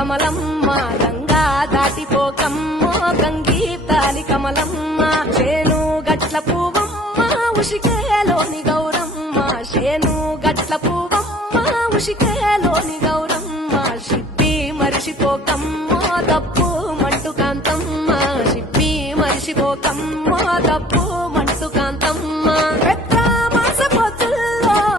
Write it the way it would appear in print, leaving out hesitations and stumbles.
కమలమ్మ గంగా దాటిపోకమ్మ గంగీతాలి కమలమ్మ చేను గట్ల పువ్వమ్మ ఉషికేలోని గౌరమ్మ చేను గట్ల పువ్వమ్మ ఉషికేలోని గౌరమ్మ షిప్పి మరిసిపోకమ్మ తప్పు మంటు కాంతమ్మ షిప్పి మరిసిపోకమ్మ తప్పు